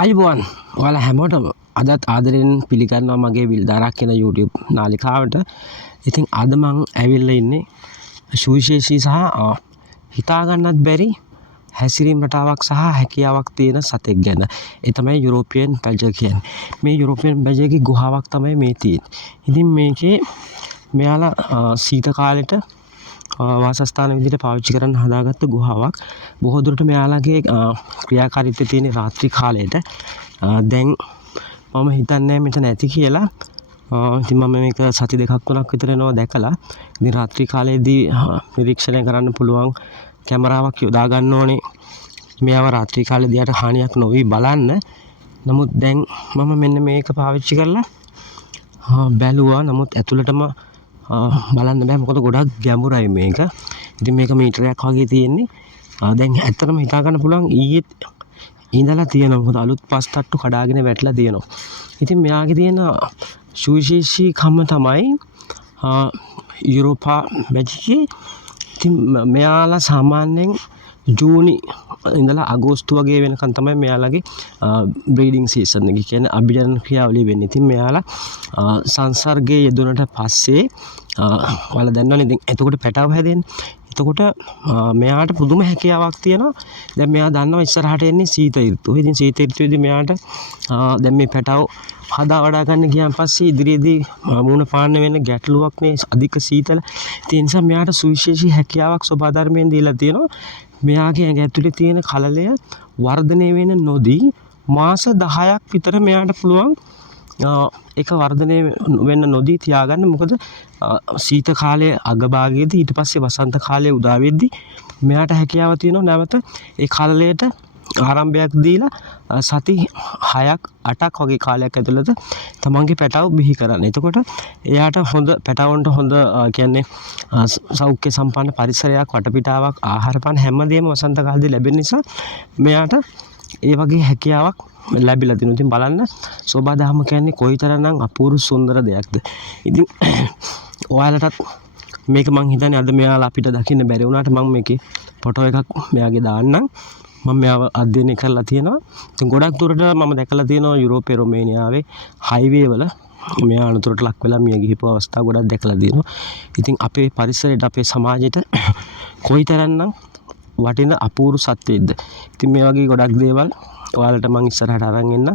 අයිබෝන් ඔයාලා හැමෝටම අදත් ආදරෙන් පිළිගන්නවා මගේ විල්දාරක් කියන YouTube නාලිකාවට. ඉතින් අද මං ඇවිල්ලා ඉන්නේ සුවිශේෂී සහ හිතා ගන්නත් බැරි හැසිරීම් රටාවක් සහ හැකියාවක් තියෙන සතෙක් ගැන. ඒ තමයි යුරෝපියන් බැජර් කියන්නේ. මේ යුරෝපියන් බැජර්ගේ ගුහාවක් තමයි මේ තියෙන්නේ. ඉතින් මේකේ මෙයාලා සීත කාලෙට වාසස්ථාන විදිහට පාවිච්චි කරන්න හදාගත්ත ගුහාවක්. බොහෝ දුරට මෙයාලගේ ක්‍රියාකාරීත්වය තියෙන රාත්‍රී කාලයට. දැන් මම හිතන්නේ මෙතන ඇති කියලා. ඉතින් මම මේක සති දෙකක් තුනක් විතර යනවා දැකලා. ඉතින් රාත්‍රී කාලයේදී නිරීක්ෂණය කරන්න පුළුවන් කැමරාවක් යොදා ගන්න ඕනේ. මෙයාව රාත්‍රී කාලේදී යට හානියක් නොවි බලන්න. නමුත් දැන් මම මෙන්න මේක පාවිච්චි කරලා බැලුවා. නමුත් ඇතුළටම බලන්න බෑ මොකද ගොඩක් ගැඹුරයි මේක. ඉතින් මේක මීටරයක් වගේ තියෙන්නේ. දැන් ඇත්තටම හිතා ගන්න පුළුවන් ඊයේ ඉඳලා තියෙනවා. මොකද අලුත් පස් තට්ටු කඩාගෙන වැටලා තියෙනවා. ඉතින් මෙයාගේ තියෙන සුවිශේෂී කම තමයි යුරෝපා බැජර්ගේ. ඉතින් මෙයාලා සාමාන්‍යයෙන් ජූනි ඉඳලා අගෝස්තු වගේ වෙනකන් තමයි මෙයාලගේ බ්‍රීඩින් සීසන් එක. කියන්නේ අභිජනන ක්‍රියාවලිය වෙන්නේ. ඉතින් මෙයාලා සංසර්ගයේ යෙදුනට පස්සේ ඔයාලා දන්නවනේ ඉතින් එතකොට පැටව හැදෙන්නේ. එතකොට මෙයාට පුදුම හැකියාවක් තියෙනවා. දැන් මෙයා දන්නවා ඉස්සරහට එන්නේ සීත ඍතුව. ඉතින් සීත ඍතුවේදී මෙයාට දැන් මේ පැටව හදා වඩා ගන්න ගියාන් පස්සේ ඉදිරියේදී මුණ පාන්න වෙන ගැටලුවක් නේ අධික සීතල. ඒ නිසා මෙයාට සුවිශේෂී හැකියාවක් ස්වභාවධර්මයෙන් දීලා තියෙනවා. මෙයාගේ ඇඟ ඇතුලේ තියෙන කලලය වර්ධනය වෙන නොදී මාස 10ක් විතර මෙයාට පුළුවන් ඒක වර්ධනය වෙන්න නොදී තියාගන්න. මොකද සීත කාලයේ අගභාගයේදී ඊට පස්සේ වසන්ත කාලයේ උදා වෙද්දී මෙයාට හැකියාව තියෙනවා නැවත ඒ කලලයට ආරම්භයක් දීලා සති 6ක් 8ක් වගේ කාලයක් ඇතුළත තමන්ගේ පැටව බිහි කරන්න. එතකොට එයාට හොඳ පැටවන්ට හොඳ කියන්නේ සෞඛ්‍ය සම්පන්න පරිසරයක් වටපිටාවක් ආහාර පාන හැමදේම වසන්ත කාලේදී ලැබෙන නිසා මෙයාට ඒ වගේ හැකියාවක් ලැබිලා තිනු. ඉතින් බලන්න සෝබාදහම කියන්නේ කොයිතරම්නම් අපූර්ව සුන්දර දෙයක්ද. ඉතින් ඔයාලටත් මේක මං හිතන්නේ අද මෙයාලා අපිට දකින්න බැරි වුණාට මම මේකේ ෆොටෝ එකක් මෙයාගේ දාන්නම්. මම මෙයාව අධ්‍යයනය කරලා තියෙනවා. ඉතින් ගොඩක් දුරට මම දැකලා තියෙනවා යුරෝපේ රොමේනියාවේ හයිවේ වල මෙයා අනතුරට ලක් වෙලා මිය ගිහිපු අවස්ථා ගොඩක් දැකලා තියෙනවා. ඉතින් අපේ පරිසරයට අපේ සමාජයට කොයිතරම්නම් වටින අපූර්ව සත්වෙද්ද. ඉතින් මේ වගේ ගොඩක් දේවල් ඔයාලට මම ඉස්සරහට අරන් එන්න.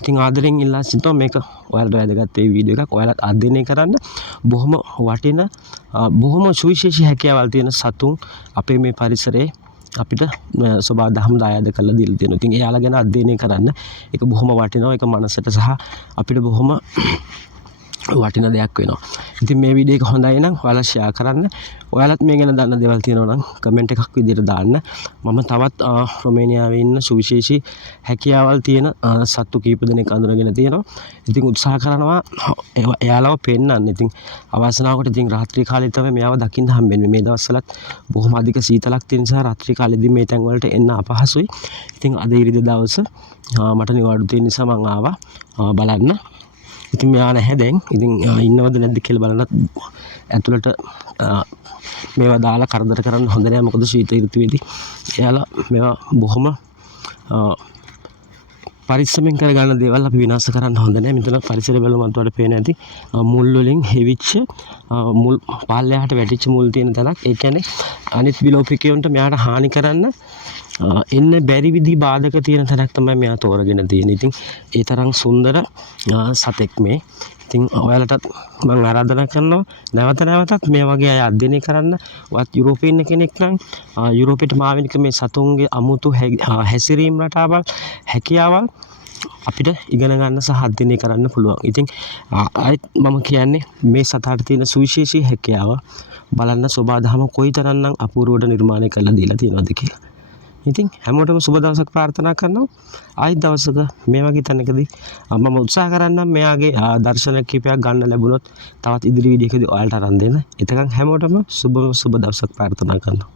ඉතින් ආදරෙන් ඉල්ලා සිටිනවා මේක ඔයාලට වැදගත් මේ වීඩියෝ එකක් ඔයාලත් අධ්‍යයනය කරන්න. බොහොම වටින බොහොම සුවිශේෂී හැකියාවල් තියෙන සතුන් අපේ මේ පරිසරයේ අපිට සෝබාදහම දායාද කරලා දීලා තියෙනවා. ඉතින් එයාලා ගැන අධ්‍යයනය කරන්න. ඒක බොහොම වටිනවා. ඒක මනසට සහ අපිට බොහොම වටින දෙයක් වෙනවා. ඉතින් මේ වීඩියෝ එක හොඳයි නම් ඔයාලා ෂෙයා කරන්න. ඔයාලත් මේ ගැන දන්න දේවල් තියෙනවා නම් කමෙන්ට් එකක් විදිහට දාන්න. මම තවත් රොමේනියාවේ ඉන්න සුවිශේෂී හැකියාවල් තියෙන සත්තු කීප දෙනෙක් අඳුරගෙන තියෙනවා. ඉතින් උත්සාහ කරනවා එයාලව පෙන්නන්න. ඉතින් අවසනාවකට ඉතින් රාත්‍රී කාලේ තමයි මෙයාව දකින්න හම්බෙන්නේ. මේ දවස්වලත් බොහොම අධික සීතලක් තියෙන නිසා රාත්‍රී කාලේදී මේ තැන් වලට එන්න අපහසුයි. ඉතින් අද ඉරිදා දවස මට නිවාඩු තියෙන නිසා මම ආවා බලන්න. ඉතින් මෙයා නැහැ දැන්. ඉතින් ඉන්නවද නැද්ද කියලා බලන්නත් ඇතුළට මේවා දාලා කරදර කරන්න හොඳ නෑ. මොකද ශීත ඍතුවේදී එයාලා මේවා බොහොම පරිස්සමෙන් කරගන්න දේවල් අපි විනාශ කරන්න හොඳ නෑ. මෙතන පරිසර බලමුත් වලට පේන ඇති මුල් වලින් හෙවිච්ච මුල් පාල්ලයට වැටිච්ච මුල් තියෙන තැනක්. ඒ කියන්නේ අනිත් විලෝපිකයන්ට මෙයාට හානි කරන්න එන්න බැරි විදි බාධක තියෙන තැනක් තමයි මෙයා තෝරගෙන තියෙන්නේ. ඉතින් ඒ තරම් සුන්දර සතෙක් මේ. ඉතින් ඔයාලටත් මම ආරාධනා කරනවා නැවතත් මේ වගේ අය අධ්‍යයනය කරන්න. වත් යුරෝපේ ඉන්න කෙනෙක් නම් යුරෝපෙට මාවෙනික මේ සතුන්ගේ අමුතු හැසිරීම් රටාවල් හැකියාවල් අපිට ඉගෙන ගන්න සහ අධ්‍යයනය කරන්න පුළුවන්. ඉතින් ආයෙත් මම කියන්නේ මේ සතාට තියෙන සුවිශේෂී හැකියාව බලන්න සෝබාදහම කොයිතරම්නම් අපූර්වවට නිර්මාණය කරලා දීලා තියෙනවද කියලා. ඉතින් හැමෝටම සුබ දවසක් ප්‍රාර්ථනා කරනවා. ආයෙත් දවසක මේ වගේ තැනකදී මම උත්සාහ කරන්නම් මෙයාගේ දර්ශන කිහිපයක් ගන්න ලැබුණොත් තවත් ඉදිරි වීඩියෝ එකදී ඔයාලට අරන් දෙන්න. එතකන් හැමෝටම සුබ දවසක් ප්‍රාර්ථනා කරනවා.